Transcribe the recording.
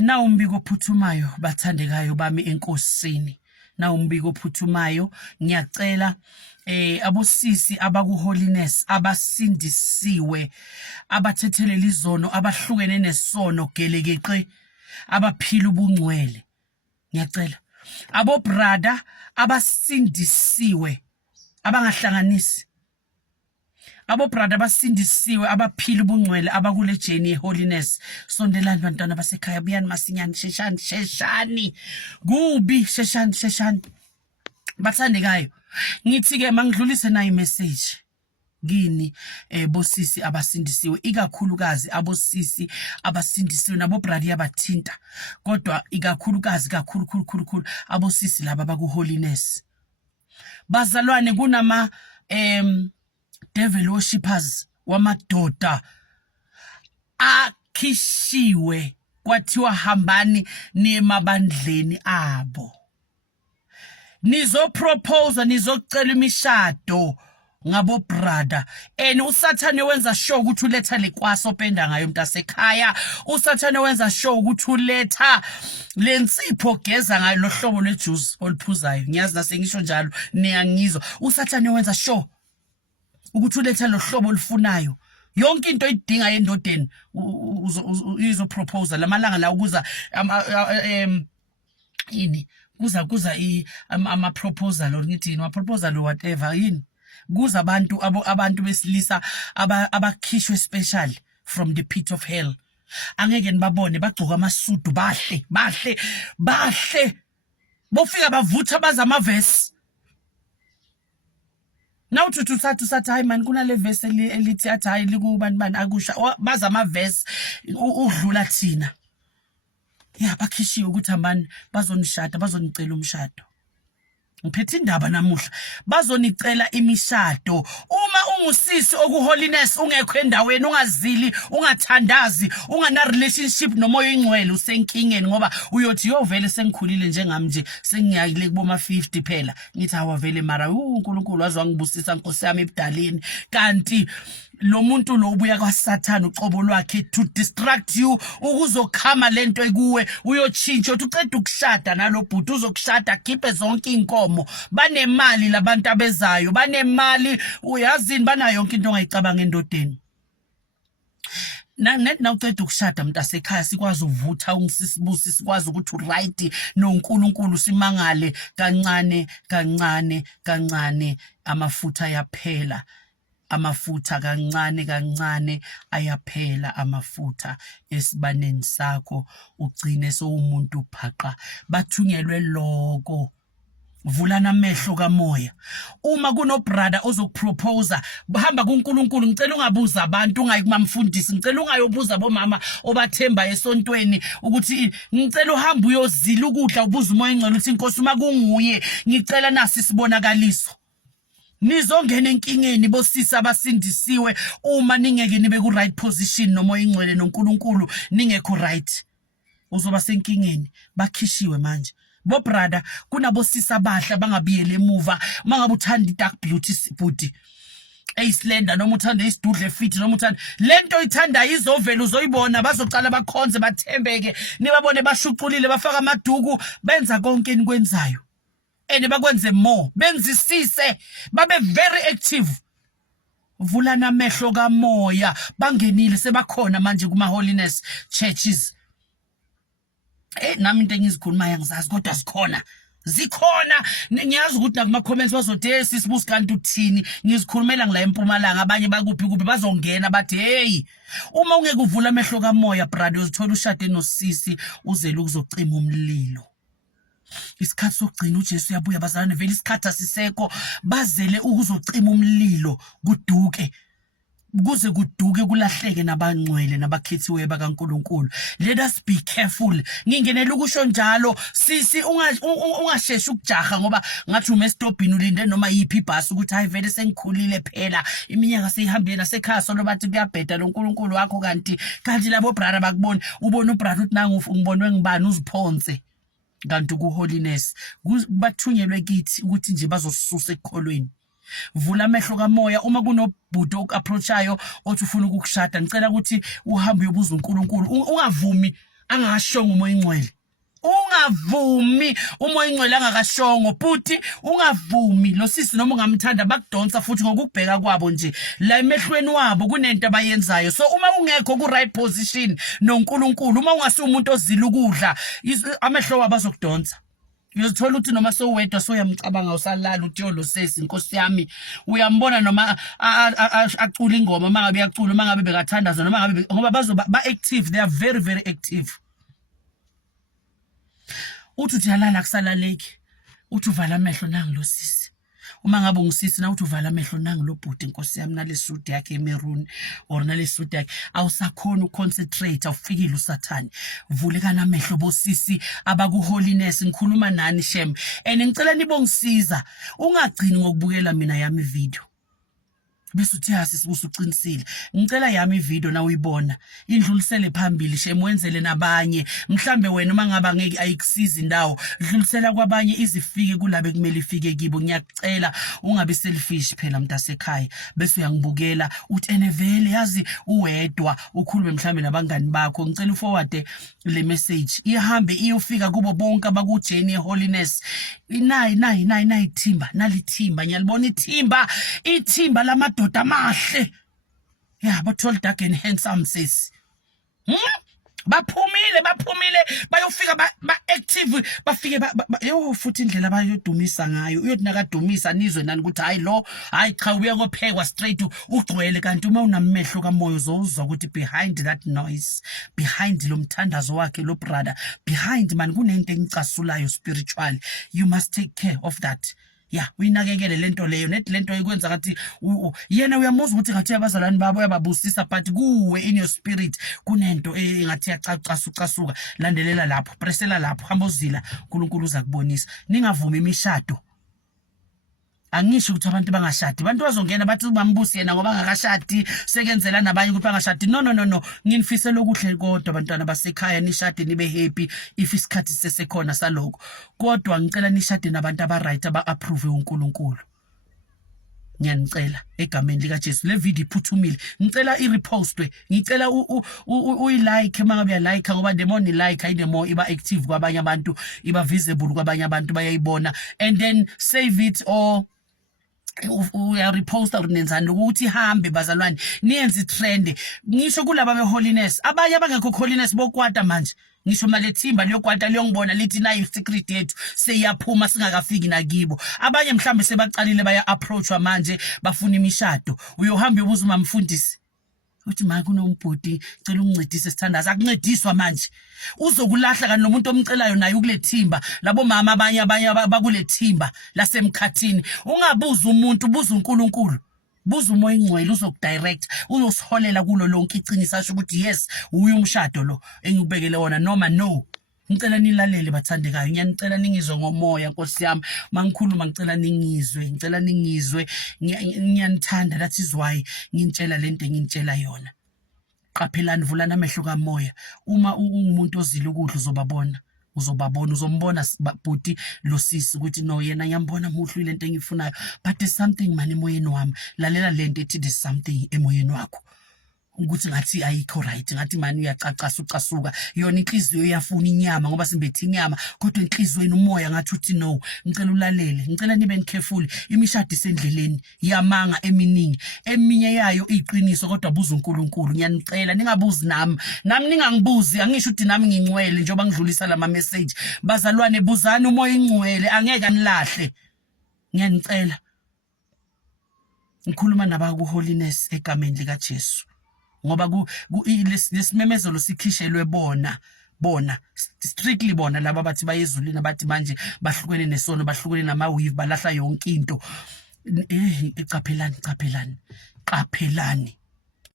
Na umbiko ophuthumayo bathandekayo bami enkosini. Na umbiko ophuthumayo ngiyacela abosisi abaku holiness abasindisiwe abathethelela izono abahlukene nesono gelekeqe abaphila ubungcwele. Ngiyacela abo brother abasindisiwe abangahlanganisi abo brother abasindisiwe abaphila ubungcwele abakule journey holiness. Sondelani bantwana basekhaya buyani masinyane sheshani kubi sheshani bathandekayo. Ngithi ke mangidlulise nayo message kini bosisi abasindisiwe ikakhulukazi abosisi abasindisiwe nabo brother yabathinta kodwa ikakhulukazi kakhulu abosisi laba baku holiness. Bazalwane kunama devil worshippers wamadoda akhishiwe kwathiwa hambani nemabandleni abo nizopropose nizocela imishado ngabo brother usathane wenza sure ukuthi uletha lekwaso openda ngayo mntasekhaya. Usathane wenza sure ukuthi uletha lensipho geza ngayo lo hlobo lwejuice oliphuzayo. Ngiyazi nasengisho njalo niyangizwa. Usathane wenza sure ukuthi uletha lo hlobo olufunayo. Yonke into idinga endodeni izo proposal lamalanga la ukuza yini kuza ama proposal or ngithi ama proposal or whatever yini kuza abantu besilisa abakhishwe special from the pit of hell. Angeke nibabone bagcoka amasudu bahle bofika bavutha baza amavesi. Now to sathi hayi man kunale verse elithi athi hayi likubani akusha baza amavesi udlula thina. Ya bakhishiwe ukuthi hambani bazonishada bazonicela umshado. Ngiphethe indaba namuhla bazonicela imishado. Uma ungusisi oku holiness ungekho endaweni ungazili ungathandazi ungana relationship nomoya ingcwele usenkingeni ngoba uyothi yovele sengikhulile njengami nje sengiyayile kuboma 50 phela ngithi awavele mara uNkulunkulu wazwangibusisa Nkosi yami ebudaleni kanti lo muntu lo ubuya kwaSathane ucobo lwakhe to distract you ukuzokhama lento ekuwe uyotshintsha uthi uceda ukushada nalo bhuti uzokushada khiphe zonke inkomo banemali labantu abezayo banemali uyazini banayo yonke into ongayicabanga endodeni. Na uceda ukushada mntasekhaya sikwazi uvutha ungisisibusi sikwazi ukuthi uright noNkulunkulu simangale kancane amafutha yaphela. Amafutha kancane ayaphela amafutha esibaneni sakho ugcine sowumuntu phaqa bathunyelwe lokho. Vulana amehlo kamoya. Uma kuno brother ozokupropose hamba kuNkulunkulu ngicela ungabuza abantu ungayikumamfundisi ngicela ungayobuza bomama obathemba esontweni ukuthi ngicela uhambe uyozila ukudla ubuza umoya ingcwele uthi Nkosi uma kunguye ngicela nasi sibonakaliso. Nizongena enkingeni bosisi abasindisiwe uma ningeke nibe ku right position nomoya ingcwele noNkulunkulu ningekho right uzoba senkingeni bakhishiwe manje. Bo brother kunabosisi abahla bangabiyele emuva mangabe uthanda idark beauty booty eyislender noma uthanda isidudle fit noma uthanda lento ithanda izovela uzoyibona bazocala bakhonze bathembeke nibabone bashuqulile bafaka amaduku benza konke enikwenzayo. Bakwenze more benzisise babe very active. Vulana amehlo kamoya bangenile sebakhona manje kuma holiness churches. Nami into engizikhuluma ngizazi kodwa zikhona ngiyazi ukuthi nakuma comments bazothi sisibusi kanti uthini ngizikhulumela ngila eMpumalanga abanye bakuphi bazongena bathi hey uma ungeke uvula amehlo kamoya brother uzithola ushade nosisi uzele ukuzocima umlilo. Isikhathi sokugcina uJesu yabuya bazalwane vele isikhathi asiseko bazele ukuzocima umlilo kuduke kuze kuduke kulahleke nabangcwele nabakhethiwe bakaNkulunkulu. Let us be careful. Ngingenela ukusho njalo sisi ungasheshi ukujaha ngoba ngathi umestobhini ulinde noma yipi ibhasi ukuthi hayi vele sengikhulile phela iminyaka seyihambile nasekhaya solo bathi kuyabheda lo Nkulunkulu wakho kanti labo brother bakubona ubona ubrother uthi nangu ngibonwe ngibani uziphonse kanti ku holiness bathunyelwe kithi ukuthi nje bazosisusa ekholweni. Vula amehlo kamoya uma kunobhudo approachayo othi ufuna ukukushada ngicela ukuthi uhambe uyobuza uNkulunkulu ungavumi angakashongo umoya ingcwele. Ungavumi umoya ingcwele angakashongo futhi ungavumi lo sisi noma ungamthanda bakudonsa futhi ngokubheka kwabo nje la emehlweni wabo kunento abayenzayo. So uma ungekho ku right position noNkulunkulu, uma ungasi umuntu ozila ukudla, amehlo wabo azokudonsa. Uyozithola ukuthi noma sowedwa soyamcabanga usalala uthi lo sesi inkosi yami, uyambona noma acula ingoma mangabe yacula, mangabe bekathandaza noma ngabe ngoba bazoba active, they are very very active. Uthi uyalala kusalaleki, uthi uvala amehlo nangu lo sisi. Uma ngabe ungisisi na uthi uvala amehlo nangu lo bhuti inkosi yami nale suit yakhe emeruni or nale suit yakhe, awusakhona uconcentrate, awufikile usathane. Vulekana amehlo bosisi abaku holiness, ngikhuluma nani shem. And ngicela nibongisiza, ungagcini ngokubukela mina yami video bese uthi sisibusa uqinisile. Ngicela yami ivideo na uyibona indlulisele phambili shem, wenzele nabanye. Mhlambe wena uma ngaba ngeke ayikusiza indawo, dlulisela kwabanye izifike kulabe kumele ifike kibo. Ngiyakucela ungabe selfish phela mntasekhaya bese uyangibukela uthi enevele yazi uwedwa ukhulume mhlambe nabangani bakho. Ngicela uforward le message ihambe iyofika kubo bonke abaku journey holiness. Nayi ithimba, nalithimba ngiyalibona ithimba lamadoda amahle. Yeah, but tall, dark and handsome sis. Baphumile bayofika ba active, bafike yo futhi indlela bayodumisa ngayo. Uyothi nakadumisa nizwe nani ukuthi hayi lo, hayi cha ubuye kophekwa straight ugcwele. Kanti uma unamehlo kamoya uzozwa ukuthi behind that noise, behind lo mthandazo wakhe lo brother, behind man kunento engicasulayo spiritual. You must take care of that. Yeah, uyinakekele lento leyo, net lento ikwenza ngathi yena uyamuzwa ukuthi ngathi abazalwane babo uyababusisa, but kuwe in your spirit kunento engathi yacasuka. Landelela lapho, pressela lapho, hamba uzila, uNkulunkulu uza kubonisa. Ningavumi imishado. Angisho ukuthi abantu bangashadi, abantu bazongena bathi bambusi yena ngoba ngakashadi sekenzela nabanye ukuthi bangashadi. No, nginifisela okuhle kodwa abantwana basekhaya, nishade nibe happy if isikhathi sesekhona saloko. Kodwa ngicela nishade nabantu aba-right, aba-approve uNkulunkulu. Ngiyanicela egameni lika Jesu, le video iphuthumile, ngicela i-repostwe, ngicela uyi-like mangabe uyalike, ngoba the more ni-like the more iba active kwabanye abantu, iba visible kwabanye abantu, bayayibona. And then save it or uyareposta nenzani ukuthi ihambe bazalwane, niyenze itrend. Ngisho kulaba be-holiness, abanye abangekho holiness bokwata manje. Ngisho malethimba liyokwata liyongibona lithi nayo secret yethu seyaphuma singakafiki nakibo. Abanye mhlambe sebaqalile baya approachwa manje bafuna imishado. Uyohamba uyobuza umfundisi uthi ma kunombhudi cela ungincedise sithandaza. Akuncediswa manje, uzokulahla kanti lo muntu omcelayo naye ukulethimba. Labo mama abanye bakulethimba lasemkhathini. Ungabuza umuntu, ubuza uNkulunkulu, buza umoya ingcwele, uzokudirect, uzosiholela kulo lonke iqiniso asho ukuthi yes uyu umshado lo engikubekele wona noma no. Ngicela nilalele bathandekayo, ngiyanicela ningizwe ngomoya Nkosi yami. Mangikhuluma ngicela ningizwe, ngiyanithanda. That is why ngintshela lento engintshela yona. Qaphelani, vulana amehlo kamoya. Uma ungumuntu ozila ukudla uzombona bhuti lo sisi ukuthi no yena ngiyambona muhle lento engifunayo, but there's something man emoyeni wami. Lalela lento ethi there's something emoyeni wakho ukuthi ngathi ayikho right, ngathi mani uyacasuka yona inhliziyo iyafuna inyama ngoba simbethi inyama, kodwa enhlizweni umoya ngathi uthi no. Ngicela ulalele, ngicela nibe careful. Imishado isendleleni yamanga eminingi, eminye yayo iqiniso kodwa buza uNkulunkulu. Ngiyanicela ningabuzi nami ningangibuzi. Angisho ukuthi nami ngingcwele njengoba ngidlulisa lama message. Bazalwane, buzani umoya ingcwele, angeke anilahle. Ngiyanicela, ngikhuluma nabaku holiness egameni lika Jesu, ngoba lesimemezelo sikhishelwe bona strictly bona laba bathi bayezulini, bathi manje bahlukene nesono, bahlukene namaweave, balahla yonke into. Qaphelani.